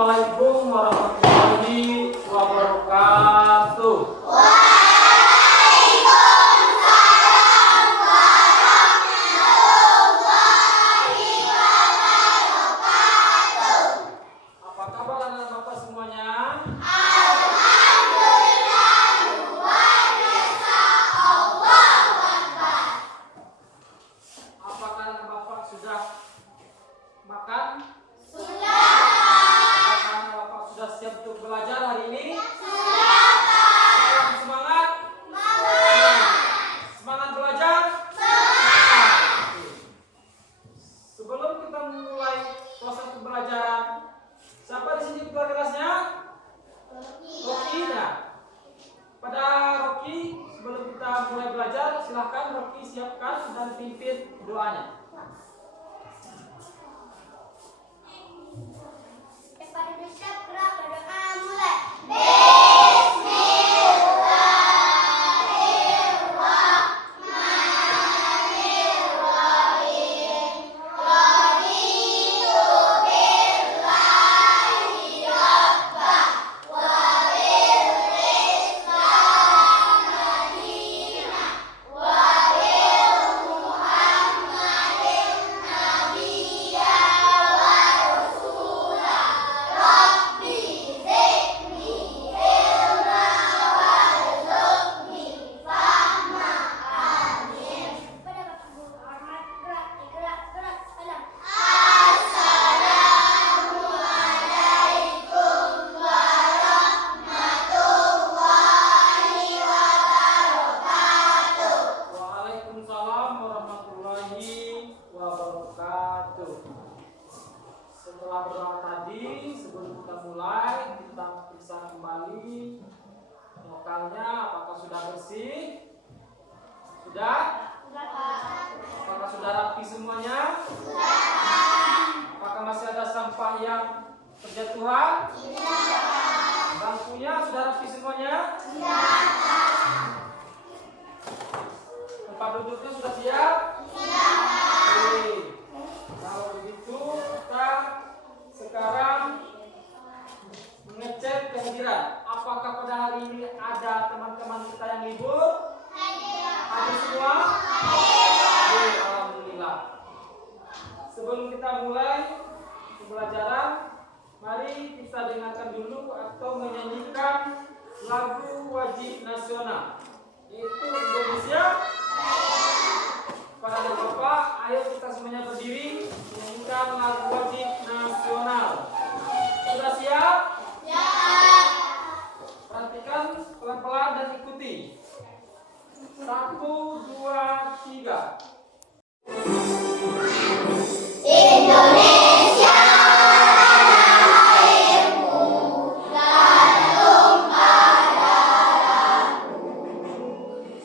Assalamualaikum warahmatullahi wabarakatuh. Apa kabar anak Bapak semuanya? Apakah anak Bapak sudah makan? Apakah anak Bapak sudah siap untuk belajar hari ini? Semangat? Semangat belajar? Sebelum kita mulai proses pembelajaran, siapa di sini ketua kelasnya? Rocky ya. Pada Rocky, sebelum kita mulai belajar, silahkan Rocky siapkan dan pimpin doanya. Waalaikumsalam warahmatullahi wabarakatuh. Setelah berdoa tadi, sebelum kita mulai, kita periksa kembali lokalnya apakah sudah bersih? Sudah? Apakah sudah rapi semuanya? Apakah masih ada sampah yang berjatuhan? Bangkunya sudah rapi semuanya? Tempat duduknya sudah siap? Oke. Kalau begitu kita sekarang mengecek kehadiran. Apakah pada hari ini ada teman-teman kita yang libur? Ada semua? Oke, alhamdulillah. Sebelum kita mulai pembelajaran, mari kita dengarkan dulu atau menyanyikan lagu wajib nasional, yaitu Indonesia. Para Bapak, ayo kita semuanya berdiri menyanyikan lagu wajib nasional. Sudah siap? Perhatikan pelan-pelan dan ikuti. 1, 2, 3.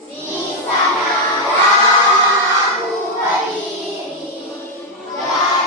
Di sana aku berdiri dan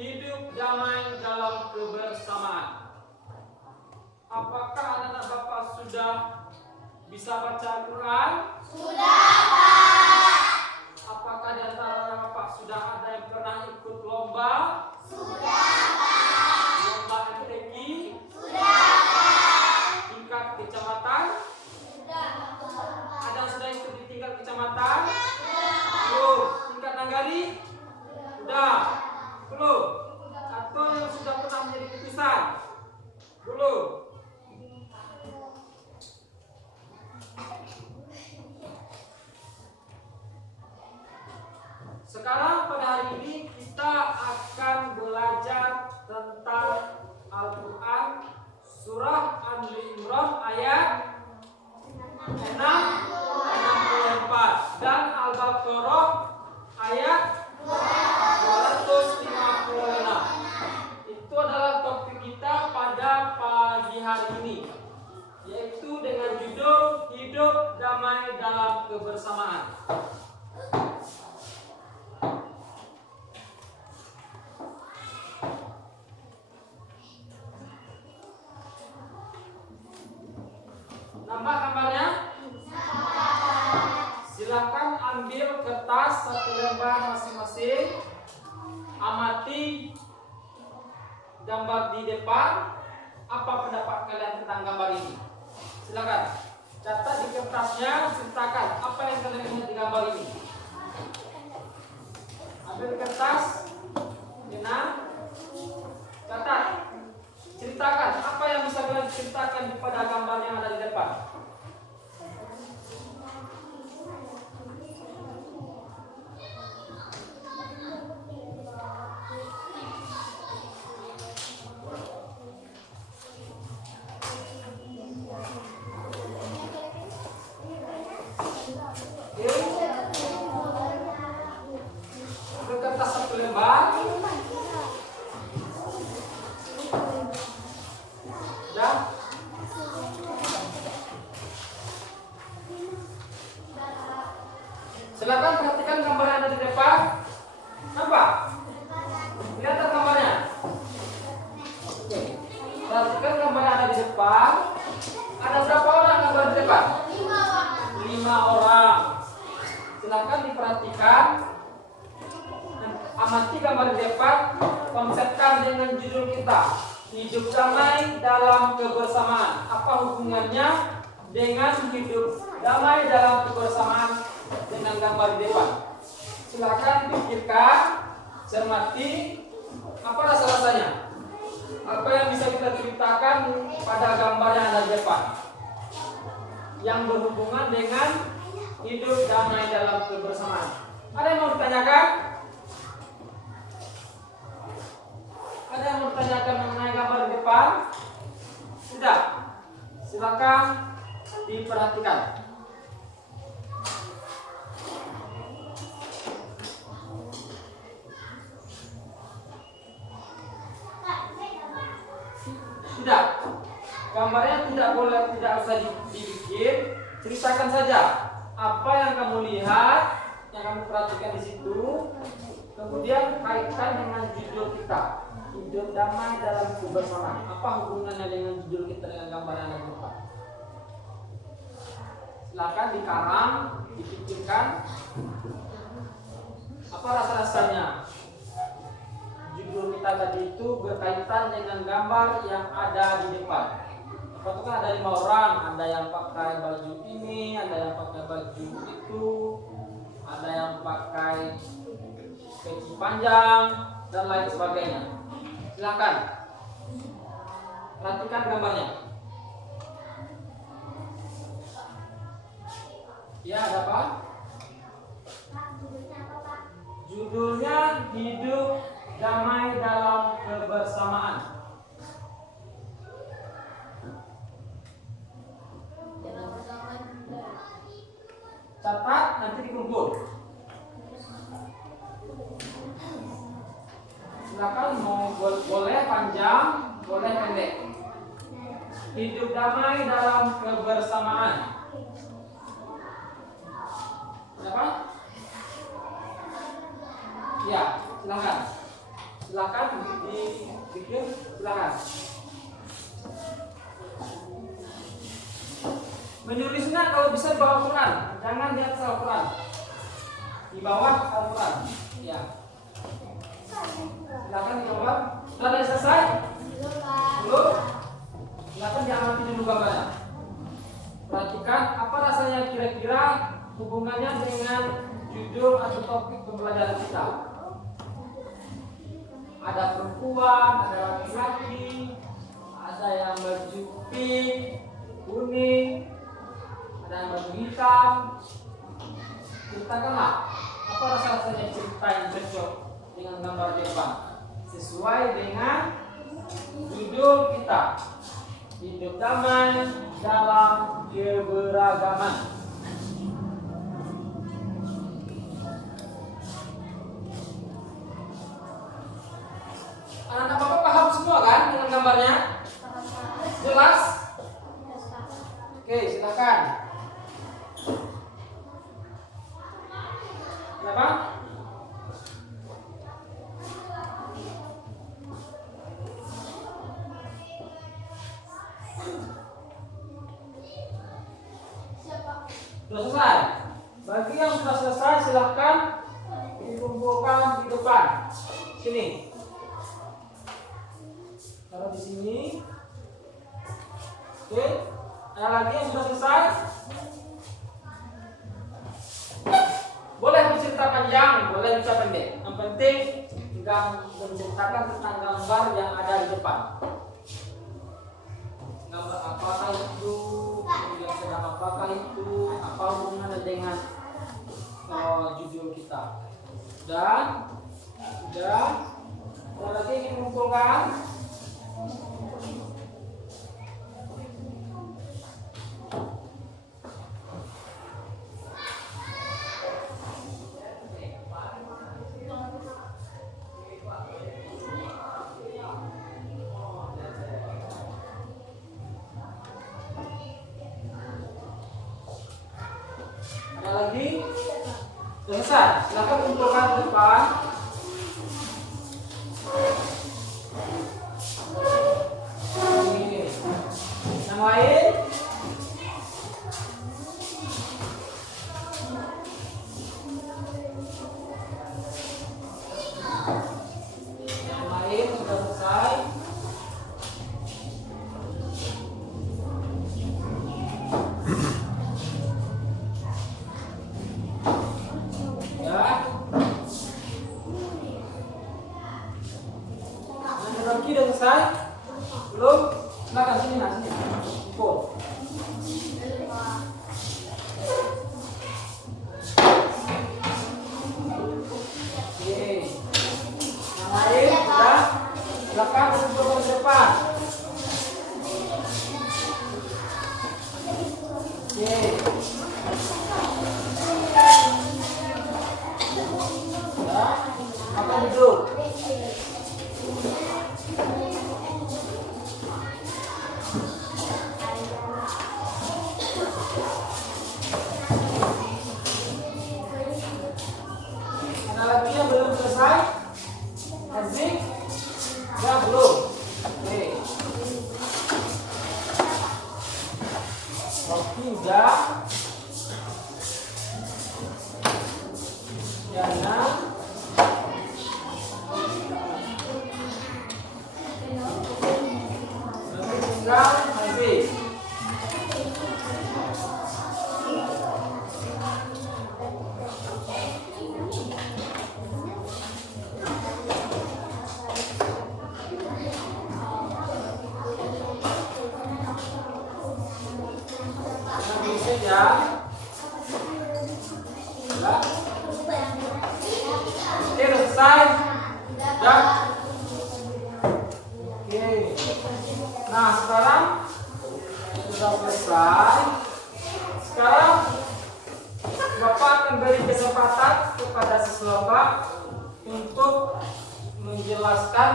hidup damai dalam kebersamaan. Apakah anak-anak Bapak sudah bisa baca Al-Quran? Sudah, Pak. Apakah di antara Bapak sudah ada yang pernah ikut lomba? Sudah, Pak. Lomba MTQ? Sudah, Pak. Tingkat kecamatan? Sudah, Pak. Ada yang sudah ikut di tingkat kecamatan? Sudah, Pak. Belum. Tingkat nagari? Sudah. Belum. Atau yang sudah pernah menjadi putusan? Belum. Sekarang pada hari ini kita akan belajar tentang Al-Quran surah Al-Imran ayat 664 dan Al-Baqarah ayat 256. Itu adalah topik kita pada pagi hari ini, yaitu dengan judul Hidup Damai dalam Kebersamaan. Nampak gambarnya? Silakan ambil kertas satu lembar masing-masing. Amati gambar di depan. Apa pendapat kalian tentang gambar ini? Silakan catat di kertasnya, ceritakan apa yang kalian lihat di gambar ini. Ambil kertas, pena, catat. Ceritakan apa yang bisa kalian ceritakan pada gambar yang ada di depan. Ambil kertas satu lembar. Ya. Silakan perhatikan gambar yang ada di depan. Nampak? Lihat gambarnya. Oke. Perhatikan gambar yang ada di depan. Ada berapa orang gambar di depan? 5 orang. Silakan diperhatikan. Amati gambar di depan. Konsepkan dengan judul kita, Hidup Damai dalam Kebersamaan. Apa hubungannya dengan hidup damai dalam kebersamaan dengan gambar di depan? Silakan pikirkan, cermati, apa rasa-rasanya? Apa yang bisa kita ceritakan pada gambar yang ada di depan yang berhubungan dengan hidup damai dalam kebersamaan? Ada yang mau ditanyakan? Ada yang mau ditanyakan mengenai gambar di depan? Tidak? Silakan diperhatikan. Tidak. Gambarnya tidak usah dibikin. Ceritakan saja apa yang kamu lihat, yang kamu perhatikan di situ. Kemudian kaitkan dengan judul kita, Hidup Damai dalam Kebersamaan. Apa hubungannya dengan judul kita dengan gambar yang ada di depan? Silakan dikarang, dipikirkan. Apa rasa-rasanya? Judul kita tadi itu berkaitan dengan gambar yang ada di depan. Apa itu kan ada 5 orang, ada yang pakai baju ini, ada yang pakai baju itu, ada yang pakai peci panjang dan lain sebagainya. Silakan perhatikan gambarnya. Ya, ada apa? Judulnya Hidup Damai dalam Kebersamaan. Catat, nanti dikumpul. Silakan mau boleh panjang, boleh pendek. Hidup damai dalam kebersamaan. Siapa? Ya, silakan. Silakan dibikin, silakan. Menulisnya kalau bisa di bawah Al-Quran, jangan di atas Al-Quran. Di bawah Al-Quran. Ya. Silakan dicoba. Sudah selesai? Belum? Silakan diamati dulu gambarnya. Perhatikan apa rasanya kira-kira hubungannya dengan judul atau topik pembelajaran kita. Ada perempuan, ada laki-laki, ada yang baju pink, kuning, ada yang baju hitam. Ceritakanlah apa rasa-rasanya cerita yang cocok dengan gambar di depan sesuai dengan judul kita. Hidup damai dalam keberagaman. Anak-anak Bapak paham semua kan dengan gambarnya? Jelas? Oke, silakan. Kenapa? Sudah selesai? Bagi yang sudah selesai silahkan dikumpulkan di depan. Sini. Taruh di sini. Oke. Ada lagi yang sudah selesai? Boleh bercerita panjang, boleh bercerita pendek. Yang penting menceritakan tentang gambar yang ada di depan. Gambar apakah itu, kemudian sedang apakah itu, apa hubungannya dengan judul kita. Dan sudah, ada lagi ingin mengumpulkan. Ada lagi? Selesai. Silakan kumpulkan di depan. Yang lain? Yang lain sudah selesai. Lagi udah selesai? Belum? Silakan sini, sini. Kumpul. Oke. Yang lain sudah? Silakan kumpul ke depan. Oke. Sudah? Makan duduk. Ada lagi yang belum selesai? Azik? Ya belum. Oke. Rocky udah. Jana. Nanti tinggal Azik. Ya. Sudah. Oke, udah selesai. Sudah. Oke. Nah, sekarang sudah selesai. Sekarang Bapak akan beri kesempatan kepada siswa Bapak untuk menjelaskan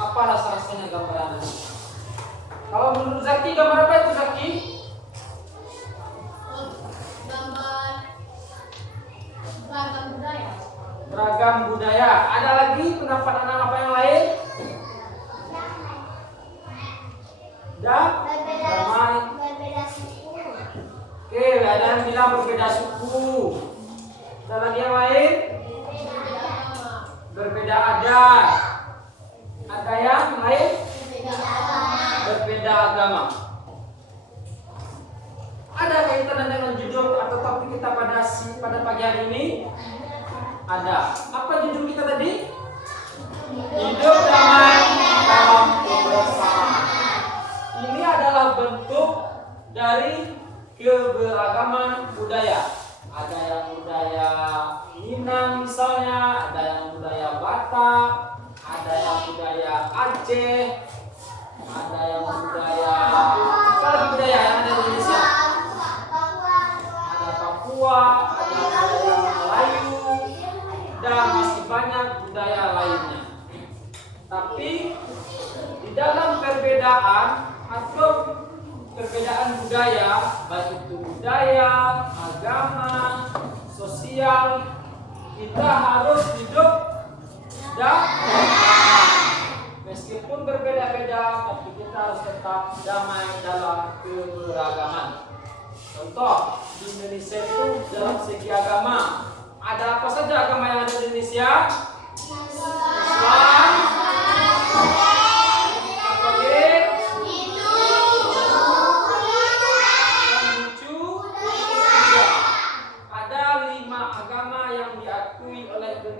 apa rasa-rasanya gambaran. Kalau menurut Zaki, gambar apa itu Zaki? Gambar beragam budaya. beragam budaya. Ada lagi pendapat anak apa yang lain? Damai. Berbeda suku. Oke, ada yang bilang berbeda suku. Ada lagi yang lain? Berbeda adat. Ada yang lain? Berbeda agama. Ada kaitan dengan judul atau topik kita pada pagi hari ini? Ada. Apa judul kita tadi? Hidup damai dalam kebersamaan. Ini adalah bentuk dari keberagaman budaya. Ada yang budaya Minang misalnya, ada yang budaya Batak, ada yang budaya Aceh, ada yang budaya budaya yang ada di Indonesia. Ada Papua, ada budaya Melayu, dan masih banyak budaya lainnya. Tapi di dalam perbedaan atau perbedaan budaya, baik itu budaya, agama, sosial, kita harus hidup damai. Meskipun berbeda-beda, tapi kita harus tetap damai dalam keberagaman. Contoh, di Indonesia itu dalam segi agama, ada apa saja agama yang ada di Indonesia?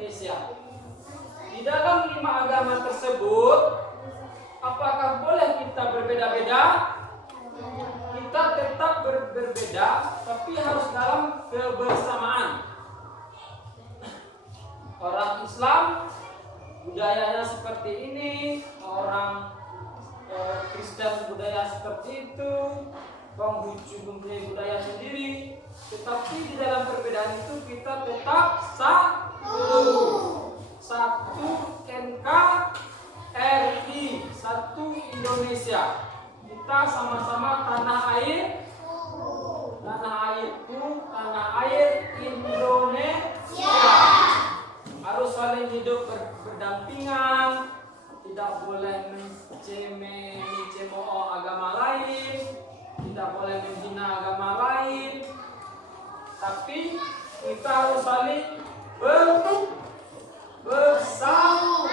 Islam, di dalam 5 agama tersebut, apakah boleh kita berbeda-beda? Kita tetap berbeda, tapi harus dalam kebersamaan. Orang Islam budayanya seperti ini, orang Kristen budaya seperti itu, Konghucu mempunyai budaya sendiri. Tetapi di dalam perbedaan itu kita tetap satu NKRI, satu Indonesia. Kita sama-sama tanah air Indonesia. Harus saling hidup berdampingan, tidak boleh mencemooh agama lain, tidak boleh menghina agama lain. Tapi kita harus saling bersatu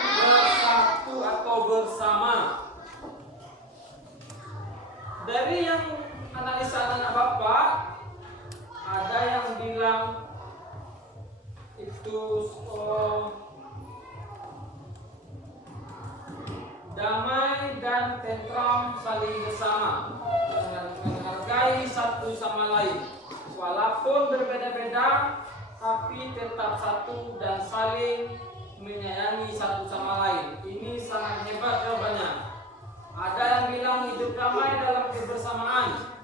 atau bersama. Dari yang analisa anak bapak, ada yang bilang itu damai dan tentram, saling bersama, menghargai satu sama lain, walaupun berbeda-beda, tapi tetap satu dan saling menyayangi satu sama lain. Ini sangat hebat jawabannya. Ada yang bilang hidup damai dalam kebersamaan.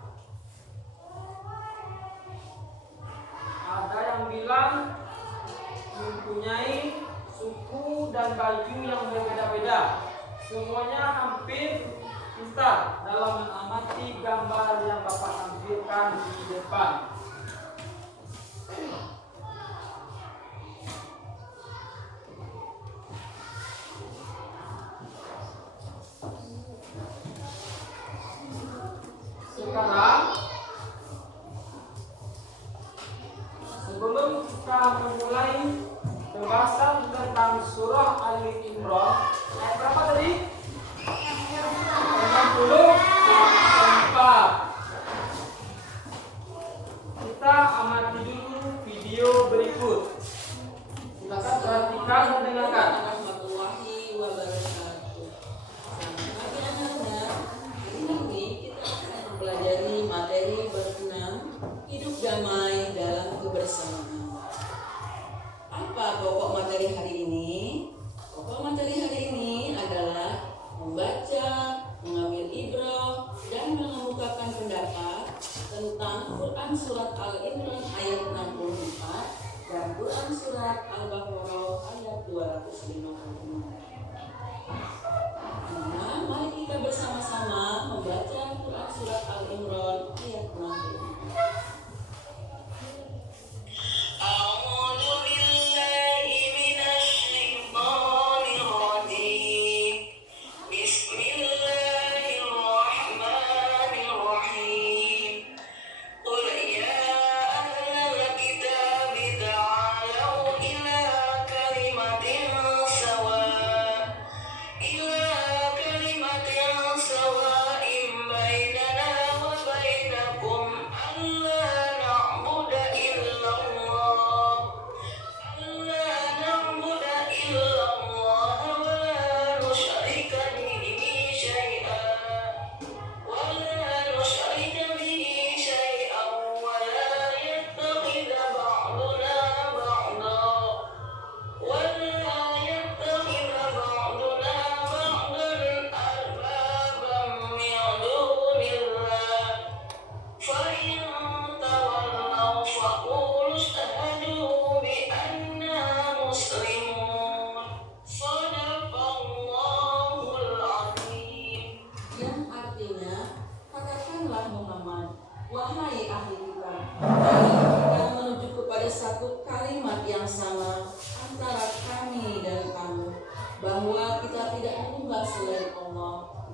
Ada yang bilang mempunyai suku dan baju yang berbeda-beda. Semuanya hampir pintar dalam mengamati gambar yang Bapak tampilkan di depan. Sekarang, sebelum kita memulai pembahasan tentang surah Ali Imran, ayat berapa tadi? 64. Kita amati dulu video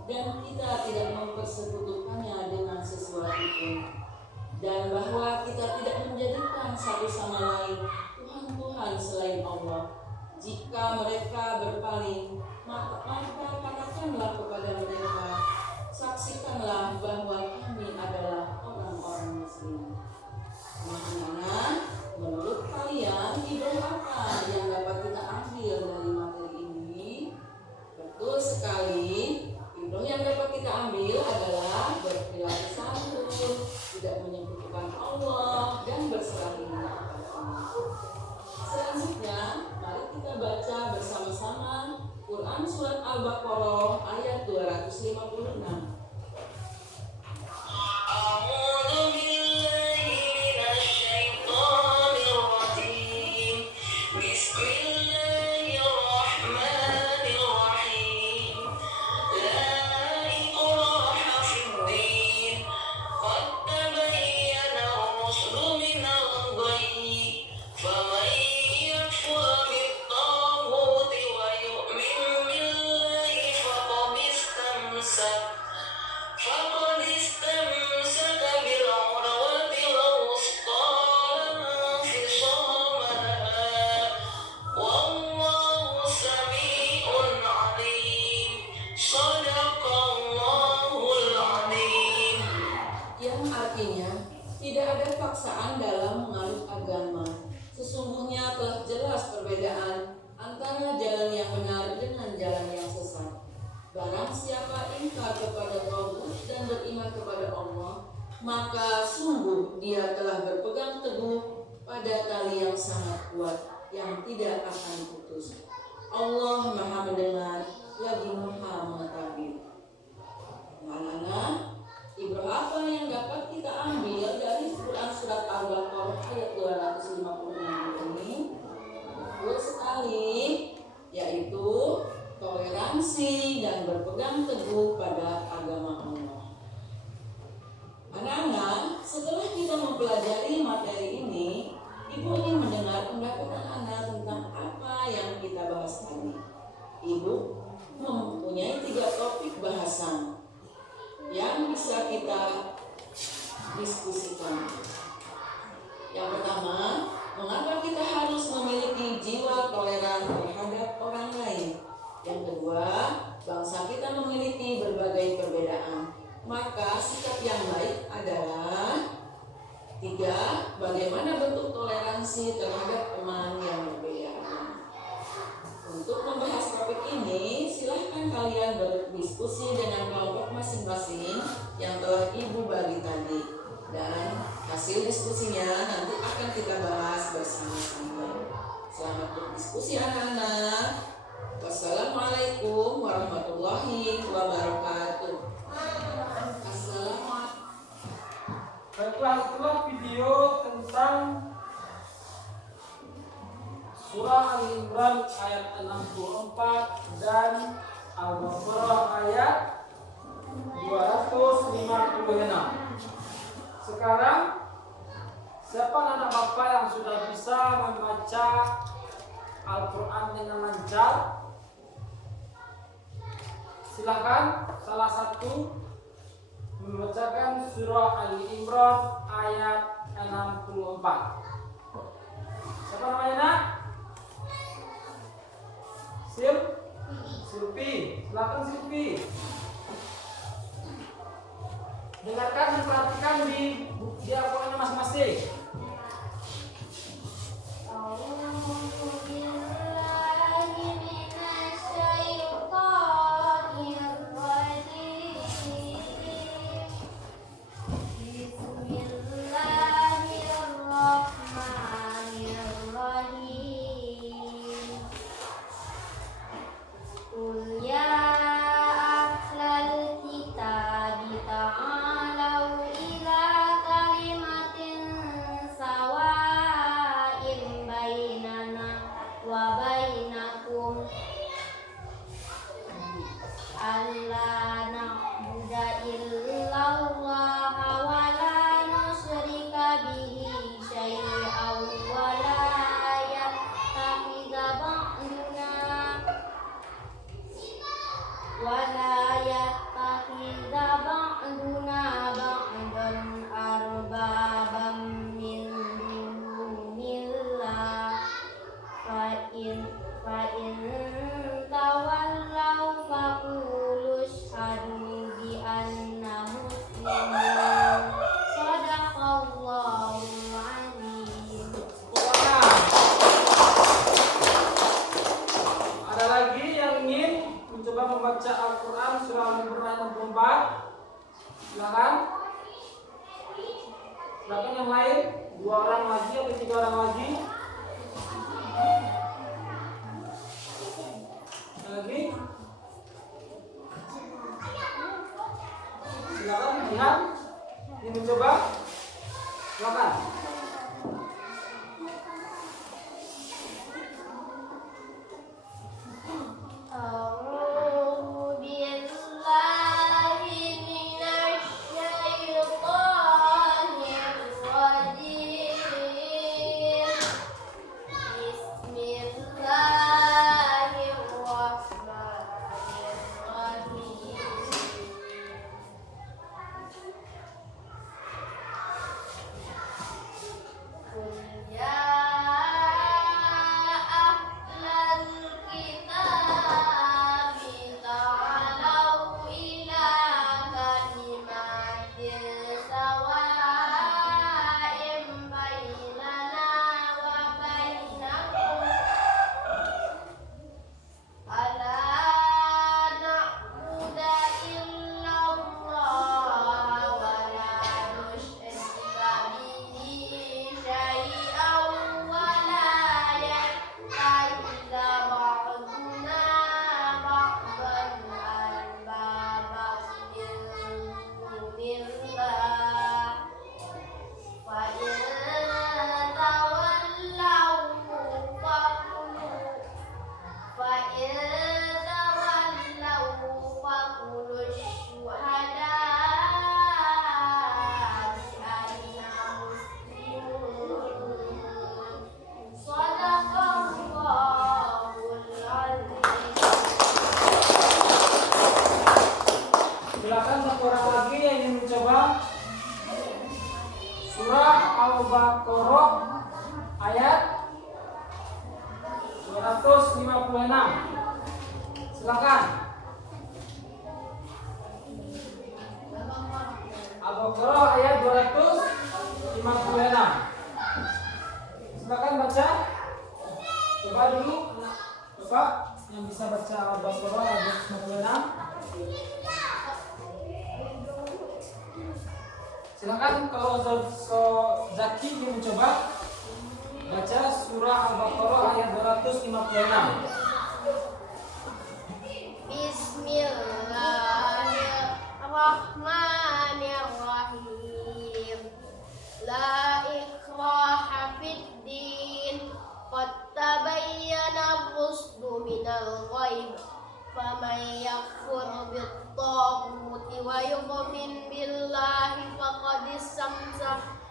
dan kita tidak mempersekutukannya dengan sesuatu pun, dan bahwa kita tidak menjadikan satu sama lain Tuhan-Tuhan selain Allah. Jika mereka berpaling, maka katakanlah kepada mereka, saksikanlah bahwa kami adalah orang-orang Muslim. Anak-anak, menurut kalian ibrah apa yang dapat kita ambil dari materi ini? Betul sekali, ibrah yang dapat kita ambil adalah berperilaku santun, tidak menyekutukan Allah, dan berserah diri kepada Allah. Selanjutnya, mari kita baca bersama-sama Quran Surat Al-Baqarah ayat 256. Sesungguhnya telah jelas perbedaan antara jalan yang benar dengan jalan yang sesat. Barang siapa ingkar kepada Tauhid dan beriman kepada Allah, maka sungguh dia telah berpegang teguh pada tali yang sangat kuat yang tidak akan putus. Allah Maha Mendengar lagi Maha Mengetahui. Anak-anak, ibrah apa yang dapat kita ambil dari Quran Surat Al-Baqarah ayat 256 ini? Betul sekali, yaitu toleransi dan berpegang teguh pada agama Allah. Anak-anak, setelah kita mempelajari materi ini, Ibu ingin mendengar pendapat anak-anak tentang apa yang kita bahas tadi. Ibu mempunyai 3 topik bahasan yang bisa kita diskusikan. Yang pertama, mengapa kita harus memiliki jiwa toleran terhadap orang lain? Yang kedua, bangsa kita memiliki berbagai perbedaan, maka sikap yang baik adalah. 3, bagaimana bentuk toleransi terhadap teman yang berbeda agama? Untuk membahas topik ini, silahkan kalian berdiskusi dengan kelompok masing-masing yang telah Ibu bagi tadi. Dan hasil diskusinya nanti akan kita bahas bersama-sama. Selamat berdiskusi anak-anak. Wassalamualaikum warahmatullahi wabarakatuh. Assalamualaikum. Baiklah, itulah video tentang Surah Al-Imran ayat 64 dan Al-Baqarah ayat 256. Sekarang, siapa anak bapak yang sudah bisa membaca Al-Quran dengan lancar? Silakan salah satu membacakan surah Al-Imran ayat 64. Siapa namanya nak? Silpi. Silakan Silpi. Dengarkan dan perhatikan di Al-Qurannya masing-masing. يتخذ بعضنا بعضا أربابا من دون الله فإن تولوا فقولوا اشهدوا بأننا مسلمون صدق الله العظيم. Ada lagi yang ingin mencoba membaca Al-Quran surah Al-Imran ayat 64? Silakan. Silakan yang lain, 2 orang lagi atau 3 orang lagi. Lagi. Silakan lihat. Ingin mencoba? Silakan. أعوذ بالله من الشيطان الرجيم بسم الله الرحمن الرحيم قل يا أهل الكتاب تعالوا إلى كلمة سواء بيننا وبينكم ألا نعبد إلا الله ولا نشرك به شيئا ولا يتخذ بعضنا بعضا أربابا من دون الله فإن تولوا فقولوا الشهداء بأننا مسلمون صدق الله العظيم. Silakan 1 orang lagi yang ingin mencoba surah Al-Baqarah ayat 256. Silakan. Al-Baqarah ayat 256. Silakan baca. Coba dulu. Coba yang bisa baca Al-Baqarah ayat 256. Silakan kalau Zaki ingin mencoba baca surah Al-Baqarah ayat 256. Bismillahirrahmanirrahim. La ikraha fid-din. Qad tabayyana ar-rusdu minal ghayb. Faman yakfur bit-taghuti wa yu'min billahi faqad istamsaka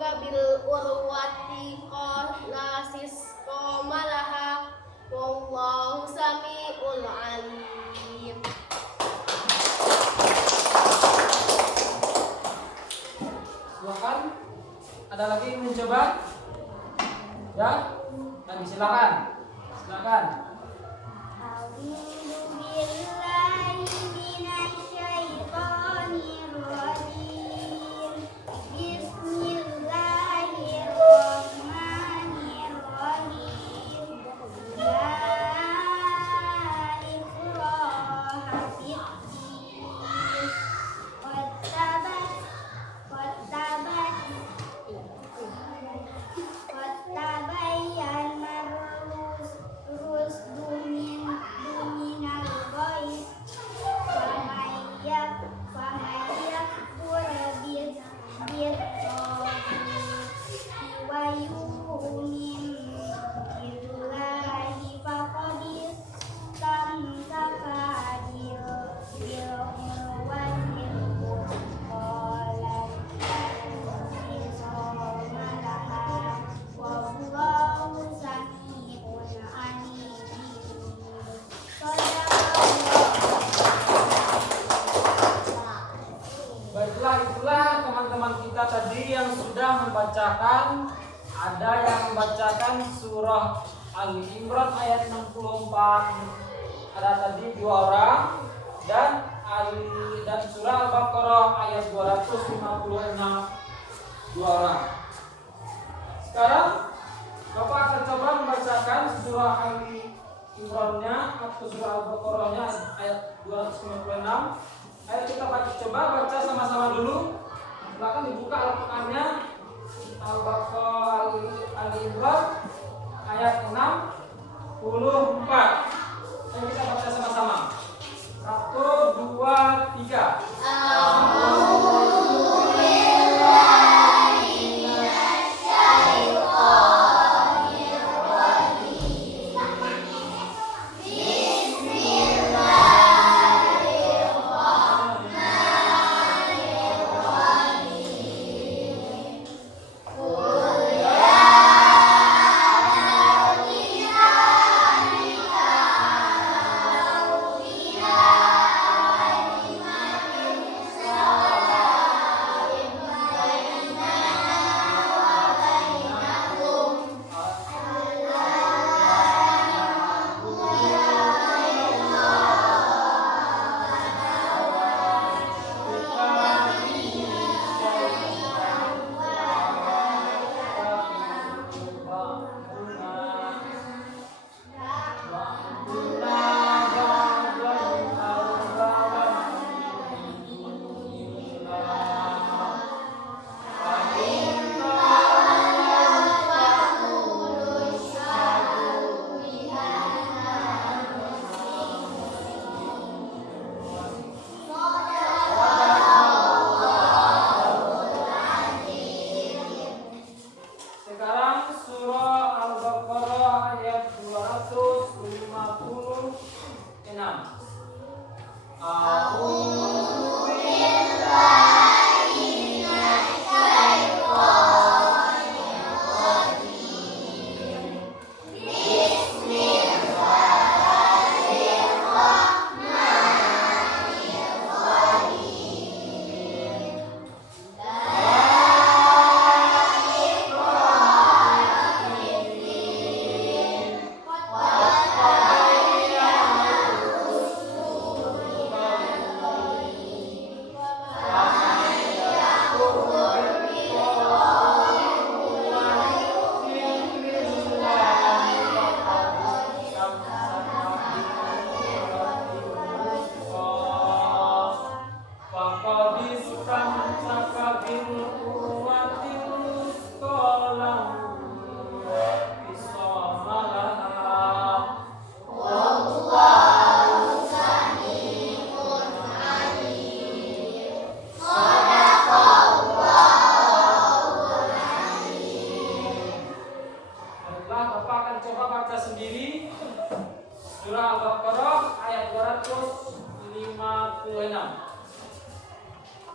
bil urwati qasis qamalaha wallahu samiul alim. Silakan. Ada lagi yang mencoba? Ya? Nanti silakan. Silakan. A'udzu billahi minasy syaithanir rajim. Bismillahirrahmanirrahim. La ikraha fid-din. Qad tabayyana ar-rusdu membacakan, ada yang membacakan surah Ali Imran ayat 64. Ada tadi 2 orang, dan surah Al-Baqarah ayat 256 2 orang. Sekarang Bapak akan coba membacakan surah Ali Imran-nya atau surah Al-Baqarah-nya ayat 256. Ayo kita coba baca sama-sama dulu. Silakan dibuka Al-Qur'annya, Al-Baqarah Ali Imran ayat 64. Ayo kita baca sama-sama. 1, 2, 3.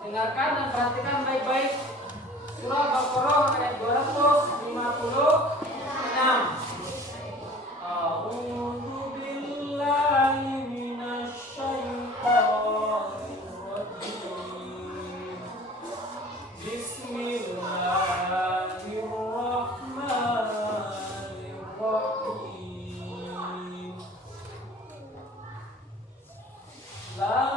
Dengarkan dan perhatikan baik-baik. Surah Al-Baqarah ayat 256. A'udzu billahi minasy syaithanir rajim. Bismillahirrahmanirrahim. La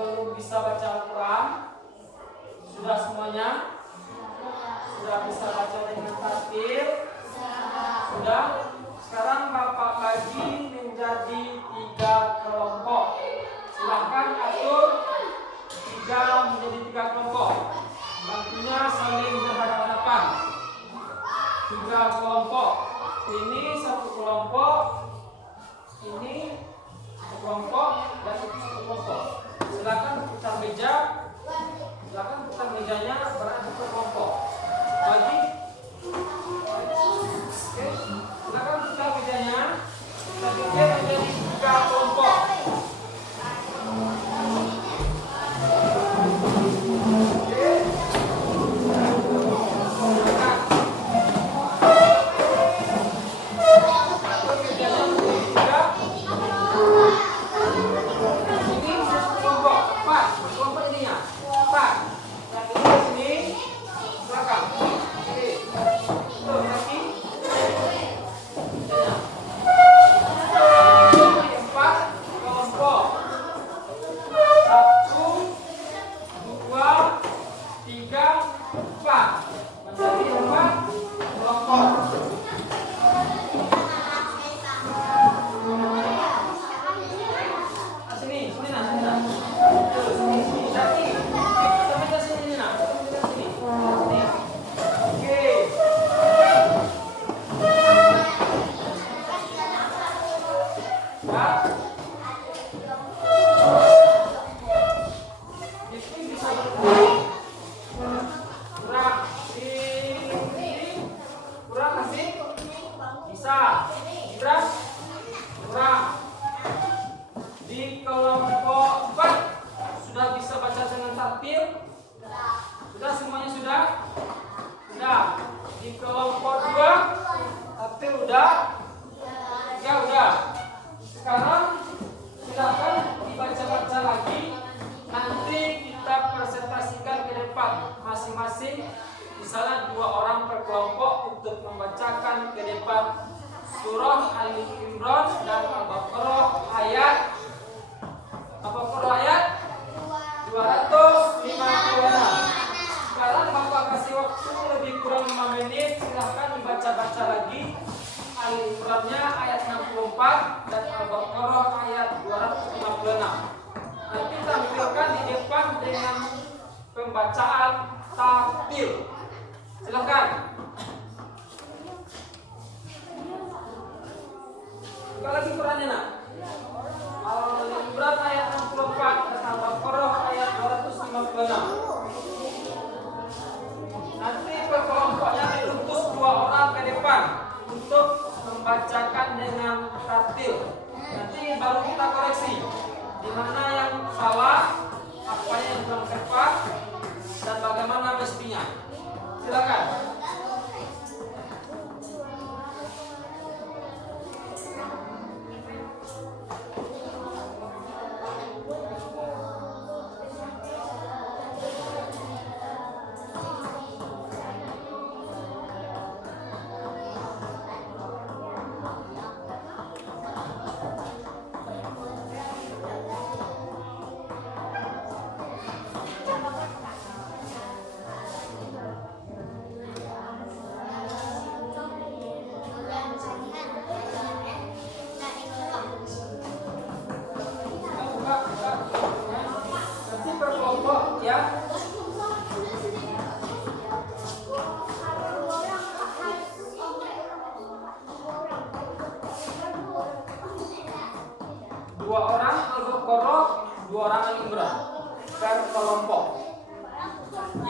belum bisa baca Al-Quran? Sudah semuanya? Sudah bisa baca dengan tartil? Sudah? Sekarang Bapak bagi 3 kelompok. Ini satu kelompok, ini satu kelompok, dan itu satu kelompok. Silakan putar meja. Silakan putar mejanya berada satu kelompok. Bagi. Oke. Silakan putar mejanya. Tadi dia menjadi 3 kelompok. Misalnya 2 orang per kelompok untuk membacakan ke depan surah Ali Imran dan Al-Baqarah ayat 256. Sekarang Bapak kasih waktu lebih kurang 5 menit. Silahkan dibaca-baca lagi Ali Imrannya ayat 64 dan Al-Baqarah ayat 256. Nanti tampilkan di depan dengan pembacaan tartil. Silakan. Buka lagi Qurannya nak. Al-Imran ayat 64 dan Al-Baqarah ayat 256. Nanti per kelompoknya diutus 2 orang ke depan untuk membacakan dengan tartil. Nanti baru kita koreksi di mana yang salah, apa yang belum tepat, dan bagaimana mestinya. Silakan. Nanti per kelompok ya. Dua orang Al-Baqarah, 2 orang Al-Imran per kelompok.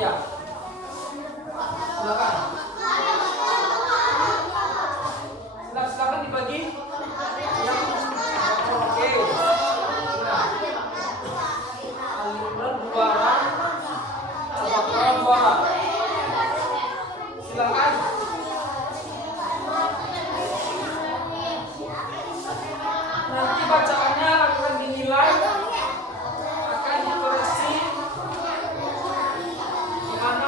Ya. Silakan. Silakan dibagi. Oke. Al-Imran 2 orang, Al-Baqarah 2 orang. Silakan. Nanti bacaannya akan dinilai, akan dikoreksi di mana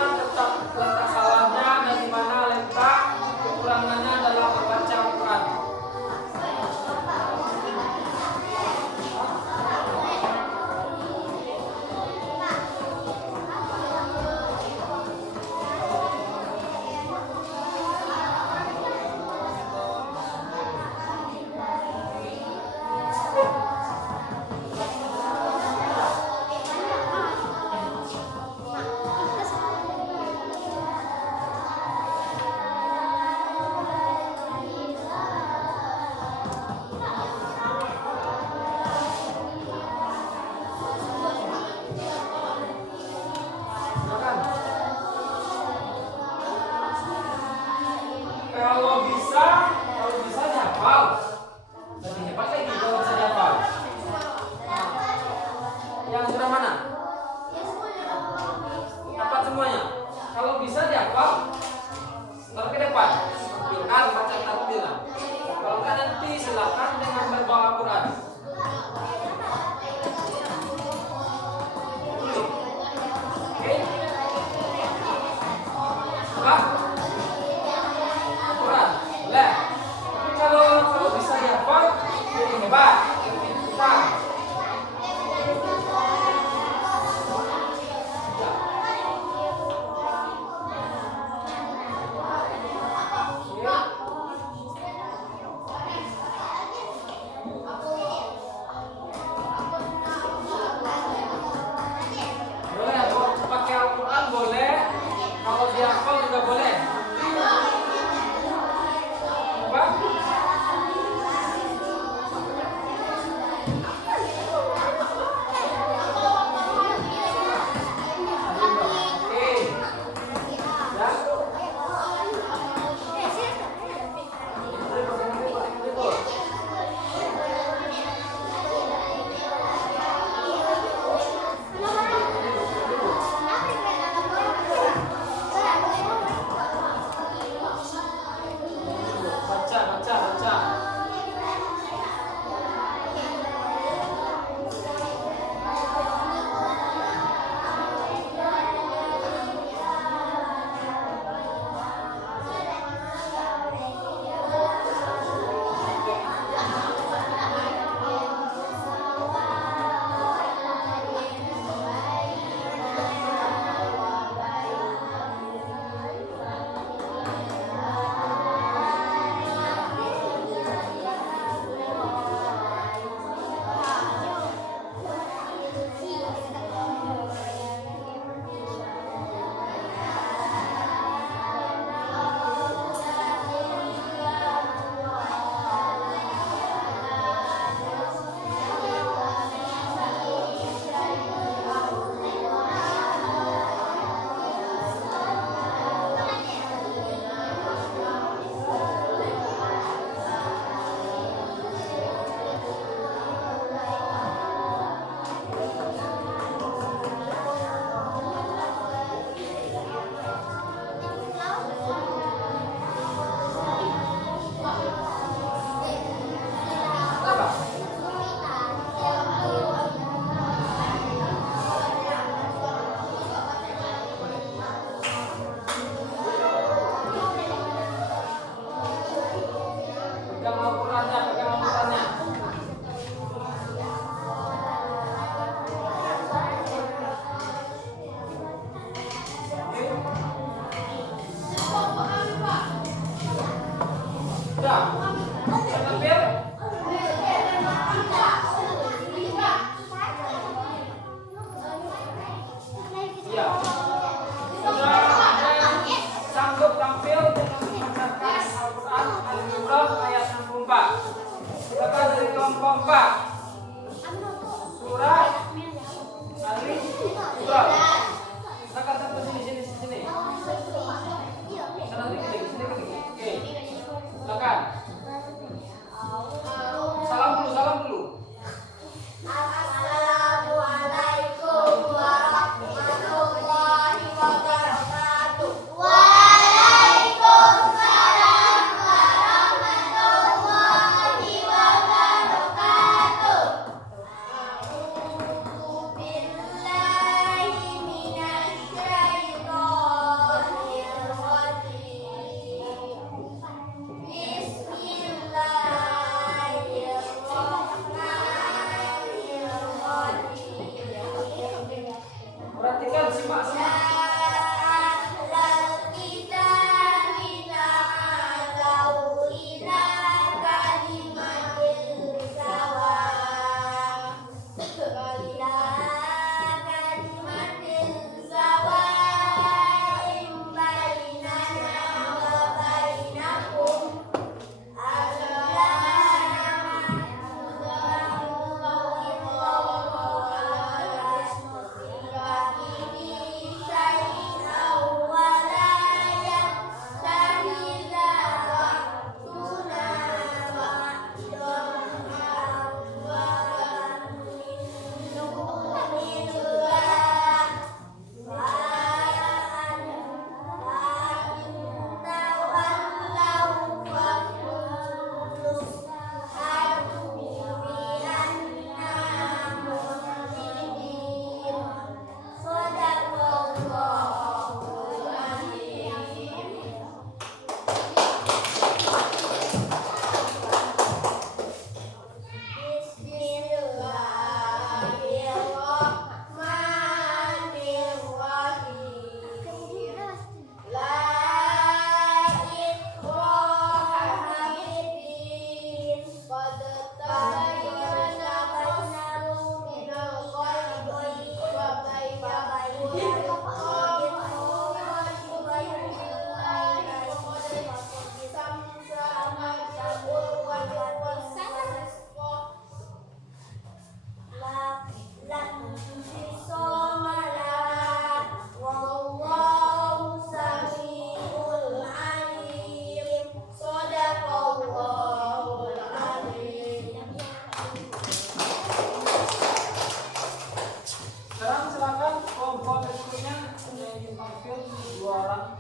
tampil 2 orang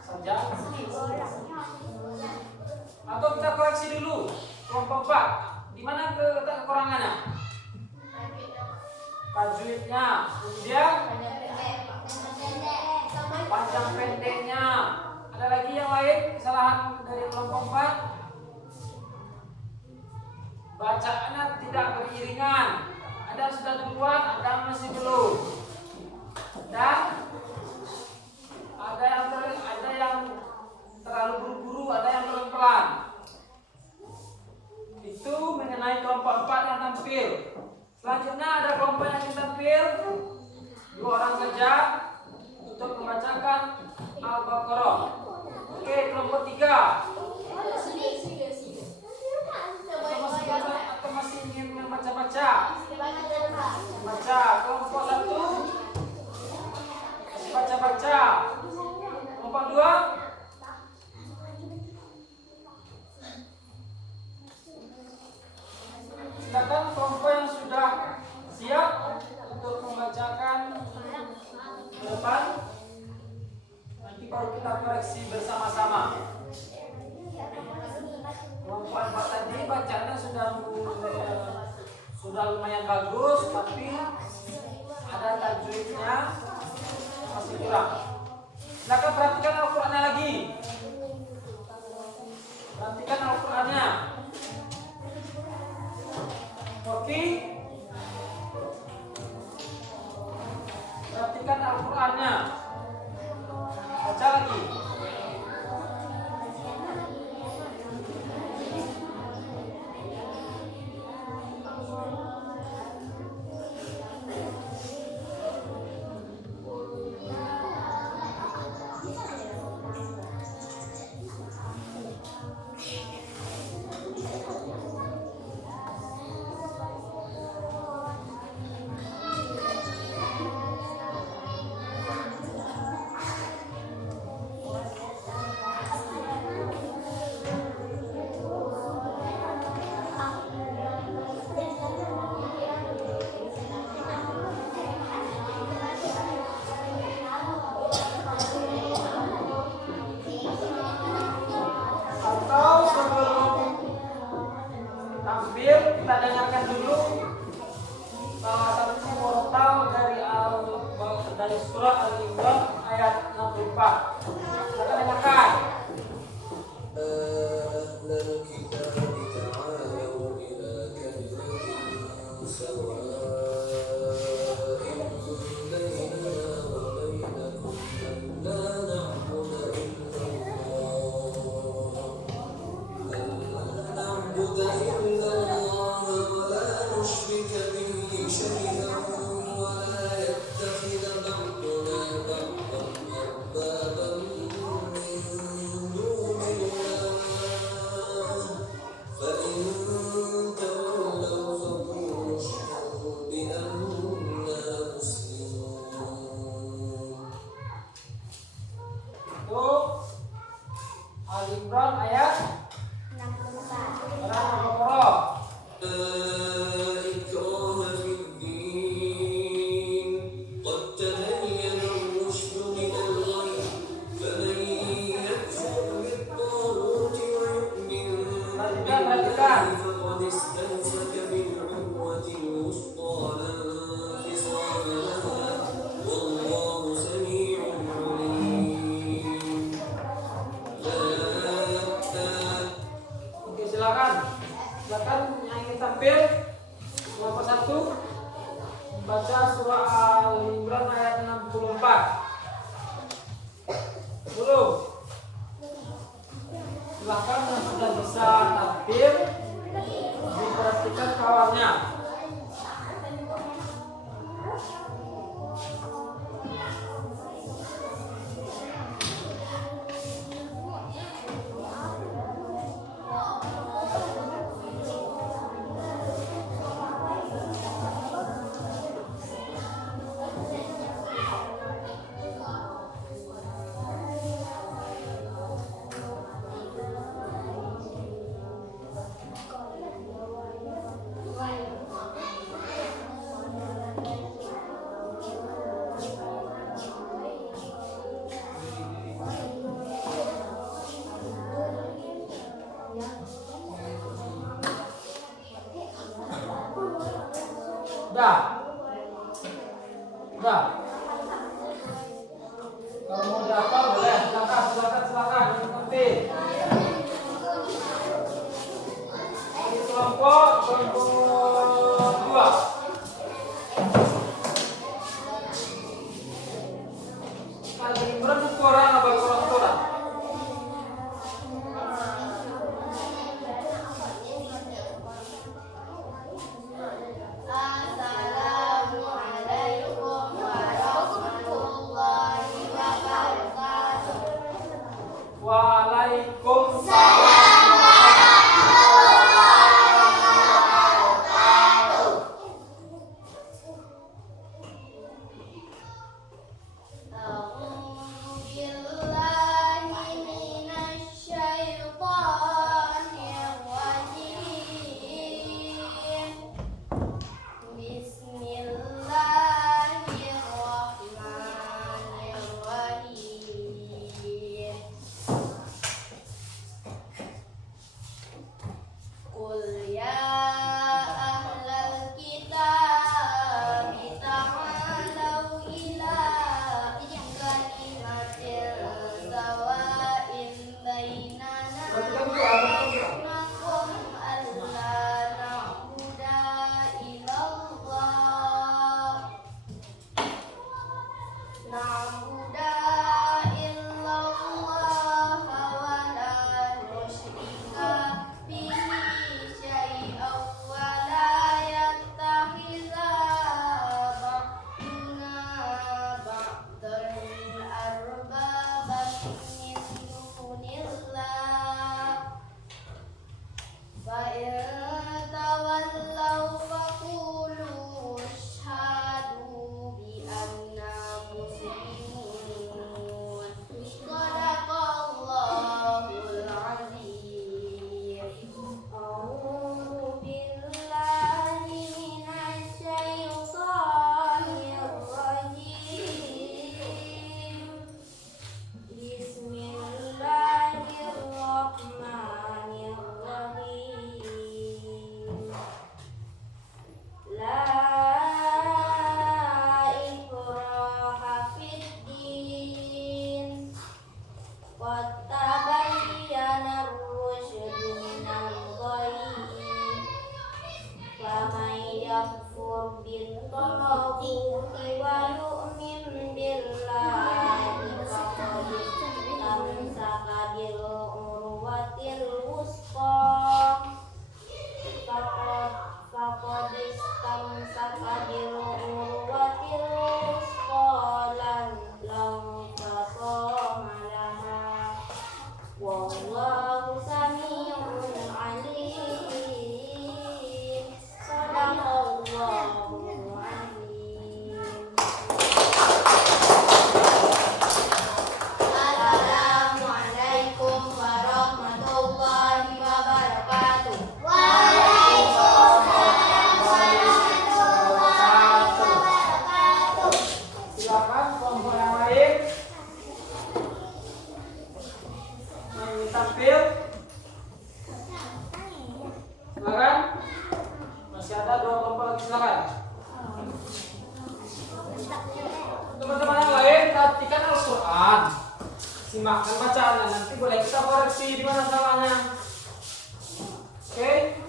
saja. Atau kita koreksi dulu kelompok 4. Di mana kekurangannya? Tajwidnya, kemudian panjang pendeknya. Ada lagi yang lain kesalahan dari kelompok 4? Bacaannya tidak beriringan. Ada yang sudah duluan, ada yang masih belum. Dan ada yang terlalu buru-buru, ada yang pelan-pelan. Itu mengenai kelompok 4 yang tampil. Selanjutnya ada kelompok yang tampil 2 orang saja untuk membacakan Al-Baqarah. Oke, kelompok 3. Atau masih ingin membaca-baca? Baca. Kelompok 1 baca-baca. Kelompok 2 silakan kelompok yang sudah siap untuk membacakan ke depan. Nanti baru kita koreksi bersama-sama. Kelompok 4 tadi bacaannya sudah lumayan bagus, tapi ada tajwidnya masih kurang. Silakan perhatikan Al-Qur'annya lagi. Perhatikan Al-Qur'annya. Oke. Perhatikan Al-Qur'annya. Baca lagi. Kita dengarkan dulu salah satu murotal dari surah Al-Imran ayat 64. Kita dengarkan. Al-Imran ayat 64. Al-Baqarah. Udah. Udah. Kalau mau dihafal boleh, silakan. Ini penting. Ini kelompok 2. Lagi berapa orang apa orang? Assalamualaikum warahmatullahi wabarakatuh. Waalaikumsalam. Simakkan bacaannya, nanti boleh kita koreksi di mana salahnya. Oke?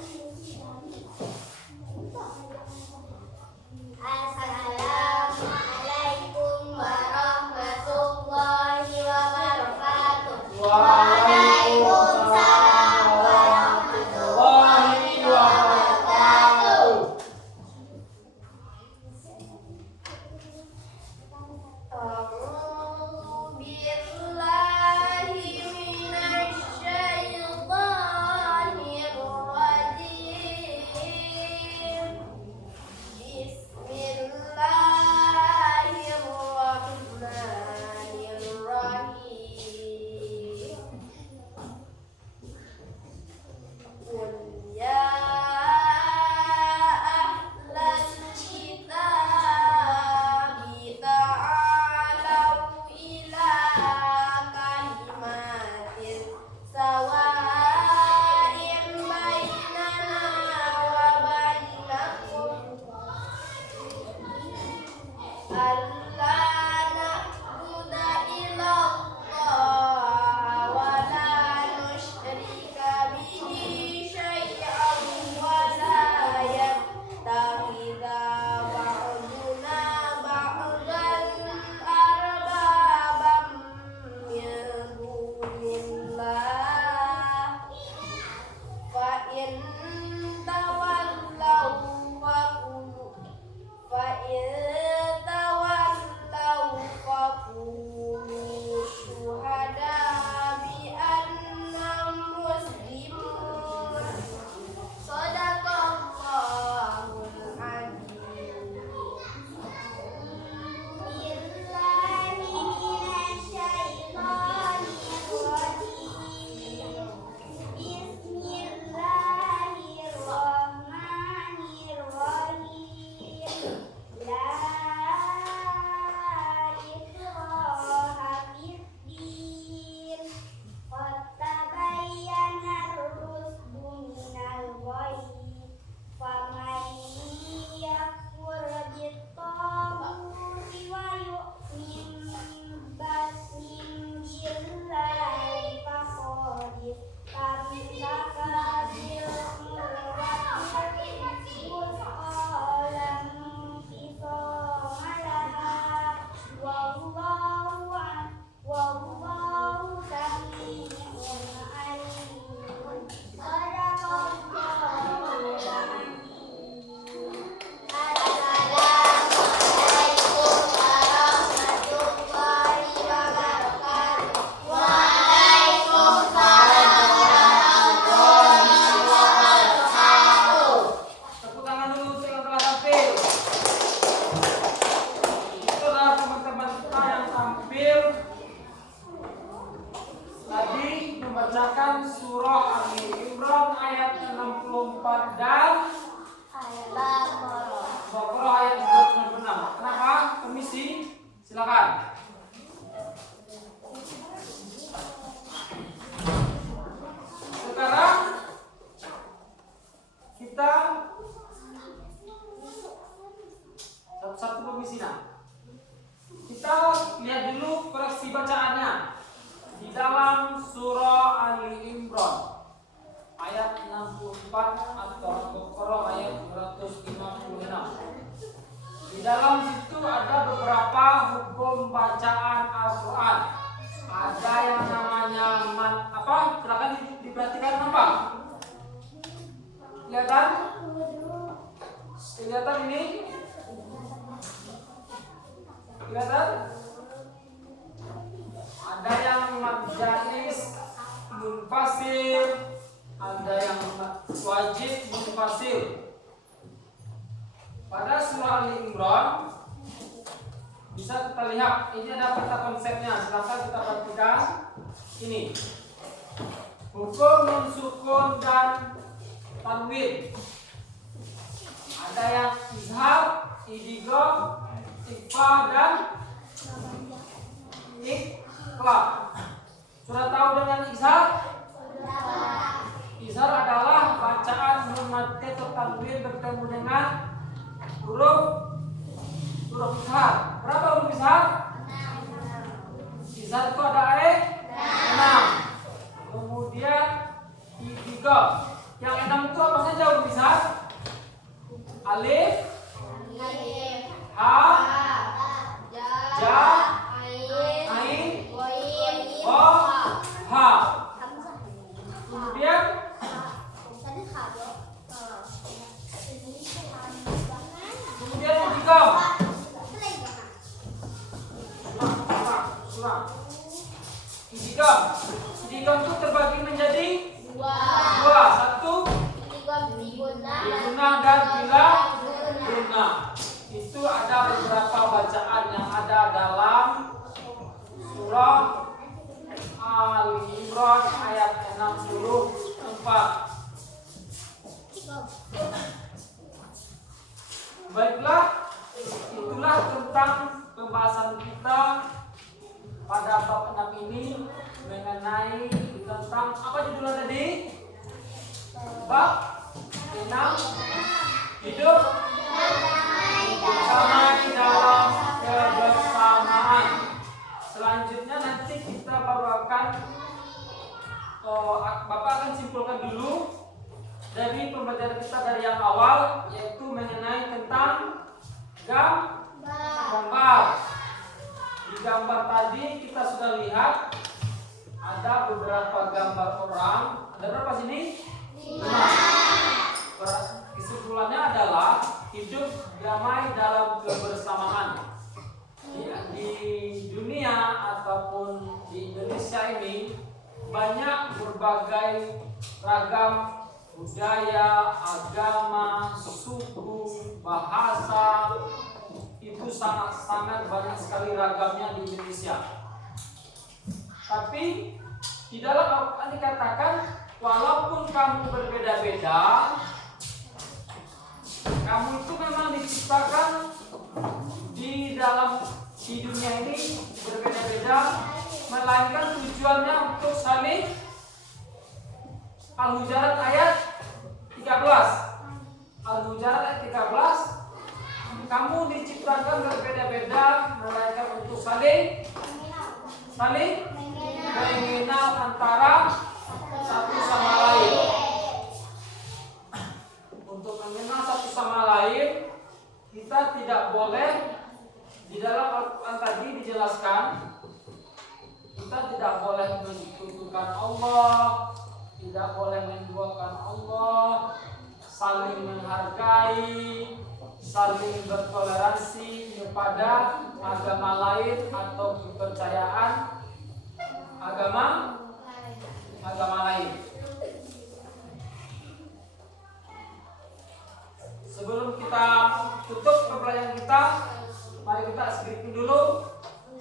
Assalamualaikum warahmatullahi wabarakatuh. Waalaikumsalam warahmatullahi wabarakatuh. 54 dan Al-Baqarah. Baqarah ayat 296. Kenapa? Permisi, silakan. Sekarang kita satu-satu permisi nah. Kita lihat dulu koreksi bacaannya di dalam surah Ali Imran ayat 64 atau Baqarah ayat 256. Di dalam situ ada beberapa hukum bacaan Al-Quran. Ada yang namanya apa? Silakan diperhatikan apa? Kelihatan? Kelihatan ini? Kelihatan? Ada yang mad jaiz munfasil, ada yang wajib munfasil. Pada surah Ali Imran bisa kita lihat ini ada kata konsepnya. Silakan kita perhatikan ini. Hukum nun sukun dan tanwin. Ada yang izhar, idgham, ikhfa dan iqlab. Sudah tahu dengan izhar? Izhar adalah bacaan nun mad atau tanwin bertemu dengan huruf izhar. Berapa huruf izhar? Izhar itu ada 6. Kemudian idgham. Yang 6 itu apa saja huruf izhar? Alif, ha, ja, ain, wa, ha. Kemudian idgham. Idgham. Idgham itu terbagi menjadi dua. Satu diguna dan bila guna. Itu ada beberapa bacaan yang ada dalam surah Ali Imran ayat 64. Baiklah, itulah tentang pembahasan kita pada bab 6 ini mengenai tentang apa judulnya tadi? Bab 6 hidup damai dalam kebersamaan. Selanjutnya nanti kita baru akan Bapak akan simpulkan dulu dari pembelajaran kita dari yang awal, yaitu mengenai tentang gambar. Di gambar tadi kita sudah lihat ada beberapa gambar orang. Ada berapa sini? 5. Kesimpulannya adalah hidup damai dalam kebersamaan. Di dunia ataupun di Indonesia ini banyak berbagai ragam budaya, agama, suku, bahasa. Itu sangat banyak sekali ragamnya di Indonesia. Tapi di dalam Al-Quran dikatakan walaupun kamu berbeda-beda, kamu itu memang diciptakan di dunia ini berbeda-beda, melainkan tujuannya untuk saling. Al-Hujurat ayat 13. Al-Hujurat ayat 13. Kamu diciptakan berbeda-beda, melainkan untuk saling mengenal antara satu sama lain. Untuk mengenal satu sama lain, kita tidak boleh, di dalam Al-Quran tadi dijelaskan, kita tidak boleh menyekutukan Allah, tidak boleh menduakan Allah, saling menghargai, saling bertoleransi kepada agama lain atau kepercayaan agama lain. Sebelum kita tutup pembelajaran kita, mari kita skripsi dulu.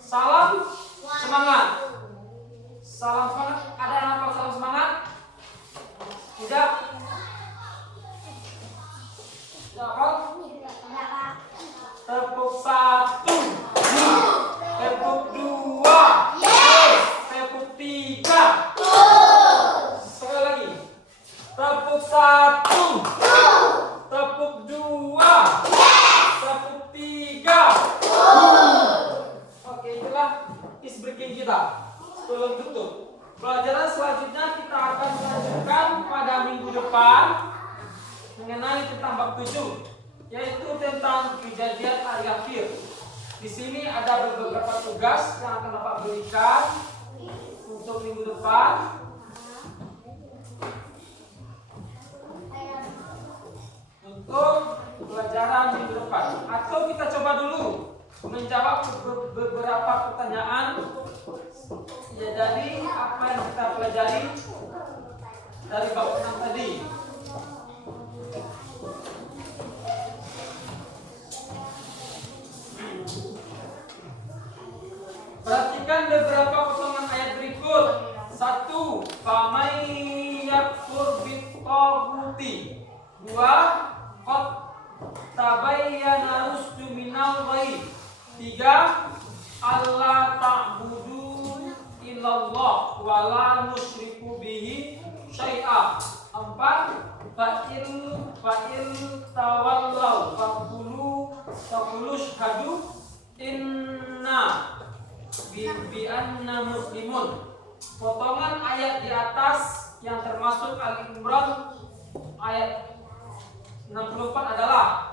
Salam semangat. Salam semangat. Ada yang hafal salam semangat? Tidak? briefing kita sebelum tutup. Pelajaran selanjutnya kita akan melanjutkan pada minggu depan mengenai tentang bab 7, yaitu tentang kejadian hari akhir. Di sini ada beberapa tugas yang akan Bapak berikan untuk minggu depan. Untuk pelajaran minggu depan, atau kita coba dulu menjawab beberapa pertanyaan ya dari apa yang kita pelajari dari bab 6 tadi. Perhatikan beberapa potongan ayat berikut. 1. Famay yakfur bit-taghuti. 2. Qad tabayyana rusdu minal ghayy. 3. Allah ta'budu illallah wa la nusyriku bihi syai'a. 4. Fa'il tawallau faqulu syhadu inna bi anna muslimun. Potongan ayat di atas yang termasuk Al-Imran ayat 64 adalah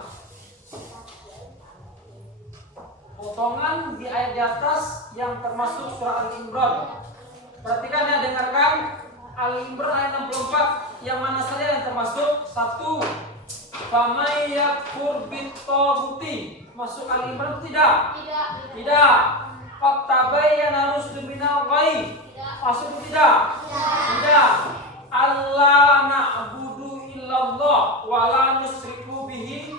potongan di ayat di atas yang termasuk surah Al-Imran. Perhatikan ya, dengarkan Al-Imran ayat 64 yang mana saja yang termasuk. 1. Famay yakfur bit-taghuti. Masuk Al-Imran tidak? Tidak. Qad tabayyana rusdu minal ghayy. Masuk tidak? Tidak. Allah na'budu illallah wa la nusyriku bihi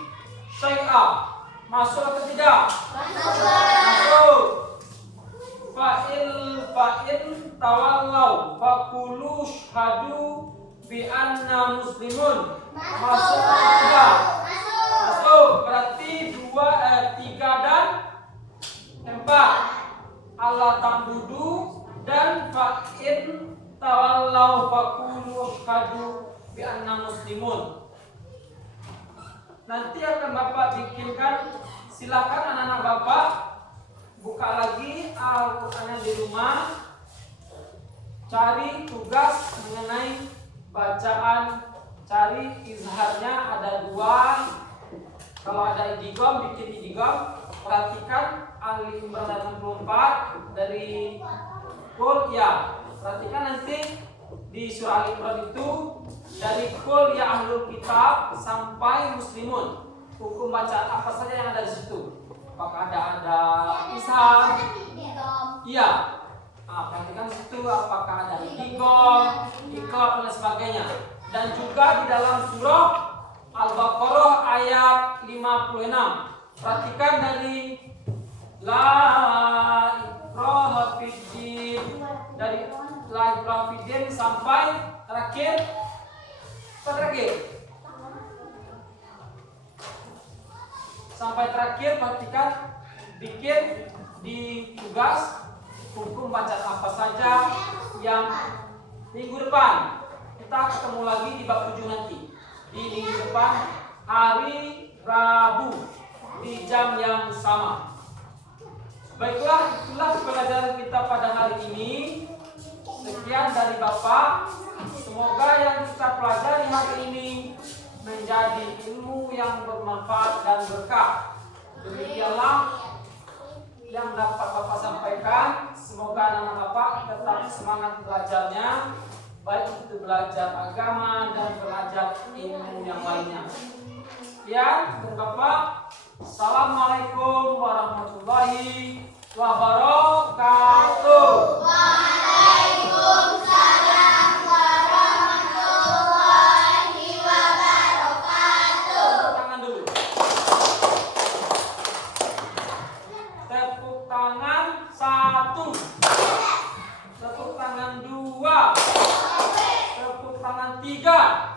syai'a. Masuk atau tidak? Masuk. Fa'il tawallau faqulu syhadu bi anna muslimun. Masuk atau tidak? Masuk. Berarti 2, 3 dan 4. Allah ta'budu dan fa'in tawallau faqulu syhadu bi anna muslimun. Nanti akan Bapak bikinkan, silakan anak-anak Bapak buka lagi Al-Qur'annya di rumah. Cari tugas mengenai bacaan, cari izharnya ada 2. Kalau ada idgham bikin idgham. Perhatikan Al-Imran 64 dari Qul ya. Perhatikan nanti di surah Al-Imran itu dari Qul ya ahlul kitab sampai muslimun. Hukum bacaan apa saja yang ada di situ? Apakah ada Islam? Iya. Nah, perhatikan di situ apakah ada idgham, iqlab dan sebagainya. Dan juga di dalam surah Al-Baqarah ayat 56. Perhatikan dari la ikraha fiddin, dari la ikraha fiddin sampai terakhir. Sampai terakhir perhatikan, bikin di tugas hukum bacaan apa saja yang minggu depan. Kita ketemu lagi di bab 7 nanti. Di minggu depan hari Rabu di jam yang sama. Baiklah, itulah pelajaran kita pada hari ini. Sekian dari Bapak. Semoga yang kita pelajari hari ini menjadi ilmu yang bermanfaat dan berkah. Demikianlah yang dapat Bapak sampaikan. Semoga anak-anak Bapak tetap semangat belajarnya, baik itu belajar agama dan belajar ilmu yang lainnya. Sekian dari Bapak. Assalamualaikum warahmatullahi wabarakatuh. Waalaikumsalam warahmatullahi wabarakatuh. Tangan dulu. Tepuk tangan 1. Tepuk tangan 2. Tepuk tangan 3.